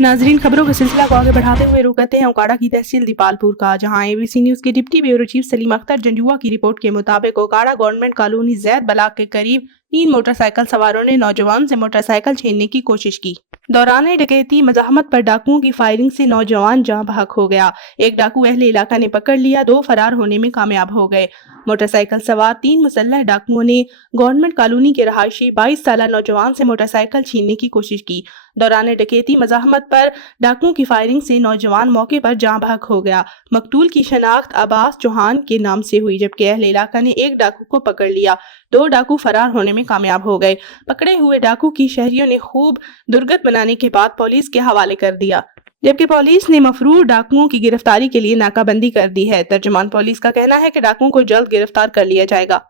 नाजरीन, खबरों के सिलसिला को आगे बढ़ाते हुए रुक करते हैं ओकाड़ा की तहसील दीपालपुर का, जहां एबीसी न्यूज के deputy bureau chief Salim Akhtar Janjua की रिपोर्ट के मुताबिक ओकाड़ा गवर्नमेंट कॉलोनी जैद बलाक के करीब 3 मोटरसाइकिल सवारों ने नौजवान से मोटरसाइकिल छीनने की कोशिश की। दौरान डकैती मज़ाहमत पर डाकुओं की फायरिंग से नौजवान जाँ बहक हो गया। एक डाकू अहले इलाका ने पकड़ लिया, 2 फरार होने में कामयाब हो गए। मोटरसाइकिल सवार 3 मुसल्लह डाकुओं ने गवर्नमेंट कॉलोनी के रहायशी 22 साला नौजवान से मोटरसाइकिल छीनने की कोशिश की। दौरान डकैती मज़ाहमत पर डाकुओं की फायरिंग से नौजवान मौके पर जाँ बहक हो गया। मकतूल की शनाख्त अब्बास चौहान के नाम से हुई, जबकि अहले इलाका ने एक डाकू को पकड़ लिया। 2 डाकू फरार होने में कामयाब हो गए। पकड़े हुए डाकू की शहरियों ने खूब दुर्गत बनाने के बाद पुलिस के हवाले कर दिया, जबकि पुलिस ने मफरूर डाकुओं की गिरफ्तारी के लिए नाकाबंदी कर दी है। तर्जुमान पुलिस का कहना है कि डाकुओं को जल्द गिरफ्तार कर लिया जाएगा।